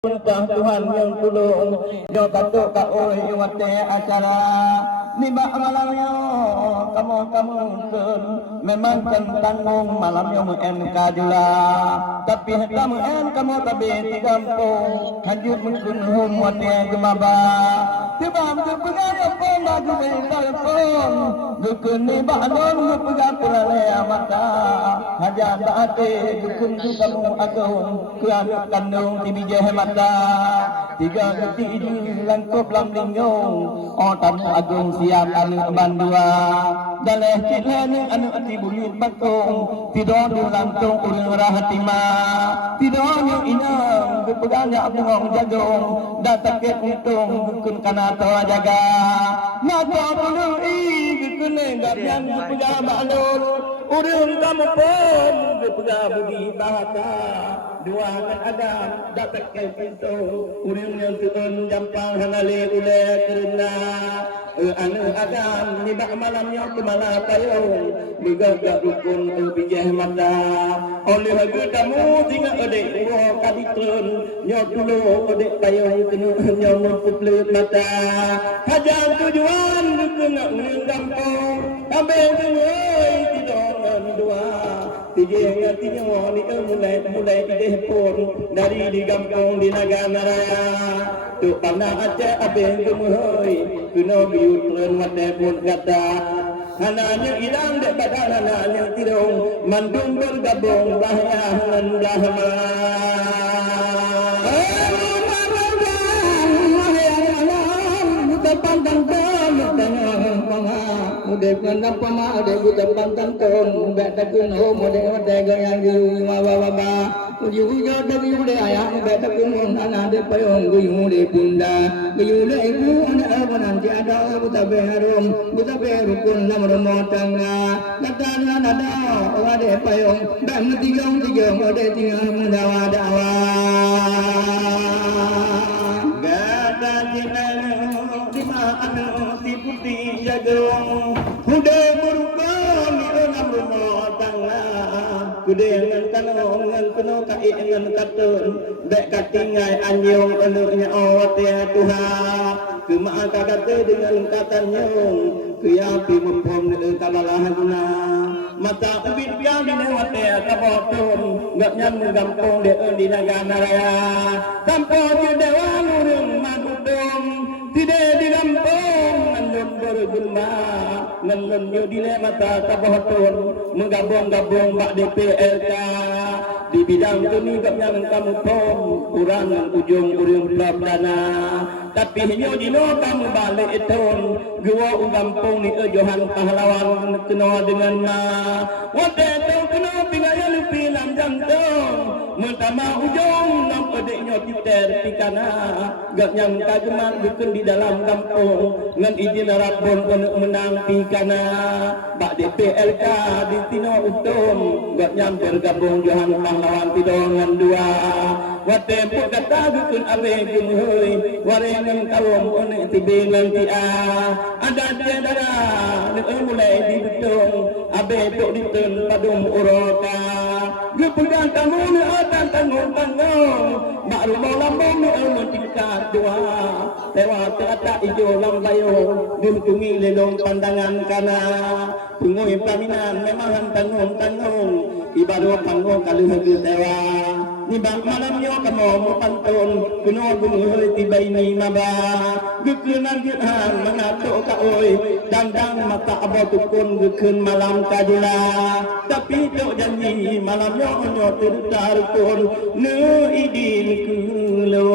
Perintah Tuhan yang tolong yo katuk ka oi wate acara nibak malamnya kamu sun memang tanggung malamnya muen kajula tapi kamu kamu tabe tigampung hajut mungkin hum wate gemaba tibam pegang apa baju belapon dukun ni banon pegang pelale mata haja baate dukun kamu agung kuan kandung tibije mata tiga keti langkop lam lingyong tamu agung siap anu bandua daleh cilene anu ati bulit bakong tido du lantung urang rahatima tido ni inang gupeganya bungong jagong dataket untung gukun kana to jaga nato pului gukun enggapyan gupega balur urang kamu pun gupega budi bahasa dua adam dataket pintu urang yang tuon jampang hanale ule kerana anu adam nibak malamnya kemala payung digagak rukun bijah mata oleh lagu kamu tinggal odek uo kaditun nyok dulu odek payung kenu nyok puplut mata hajang tujuan rukun urang kampung ambil kengoi tidongan dua tiga tiga ni mulai ideh pun dari di kampung di Nagana Raya tu panah Aceh abeng gemuhoi kuno biutren wate pun kata hananya hilang dek badan hananya tirong mandung bergabung bahaya dengan belahma udah kena pama udah buta pantang ton udah takun ho udah gayang yu baba yu dari udah ayam udah takun anak de payung yu de bunda yu de ibu anak nanti ada buta beharum buta berukun nama rumah tangga datang ada orang de payung dan tiga udah tinggal mendawa dawa gada jinang di mana ti putih jagung udah berukan di dalam rumah tangga kuda dengan kano kai dengan katun dek katingai anjung penuhnya awat ya Tuhan kema kata dengan katanya kuyapi mempom kabalah guna mata ubin piang di lewat ya kabotun gak nyambung gampung di Nagana Raya kampung di dewan urung manudung tidak di kampung nandun berguna nandun yudile mata kabotun menggabung-gabung bak DPLK di bidang ini gak nyambung kamu pom kurang ujung urung belum dana tapi hinyo dino kamu balik itu gua ugampung ni Johan pahlawan kena dengan ma wate tu kena pingaya lupi lam jantung mentama ujung nam odeknya titer pikana gak nyang kajeman dukun di dalam kampung ngan izin rabon kono menang pikana bak DPLK di tino utum gak nyang bergabung Johan pahlawan tidongan dua wate pun kata dukun abe gemuhoi warengan kawom one tibengan tia ada dia dara mulai di betung abe tok ditun padum uroka gepegang kamu ni atan tanggung mak rumah lambung ni ilmu tingkat dua tewa terata ijo lambayo dimutungi lelong pandangan kana pungoi paminan memang tanggung ibadah panggung kalau hege tewa nibak malamnya kamu pantun kuno bungul tiba ini maba gekunan getahan mengatuk kaoi dandang mata abah tukun gekun malam kadila tapi tok janji malamnya onyo turtar kun ne idin kulo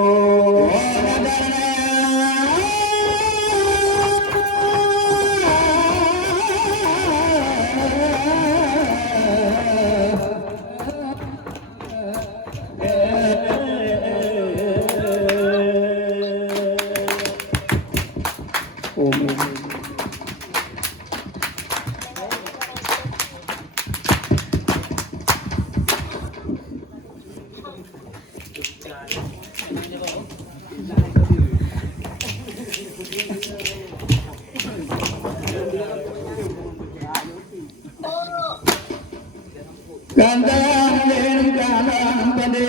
Kandang pada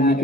Tuhan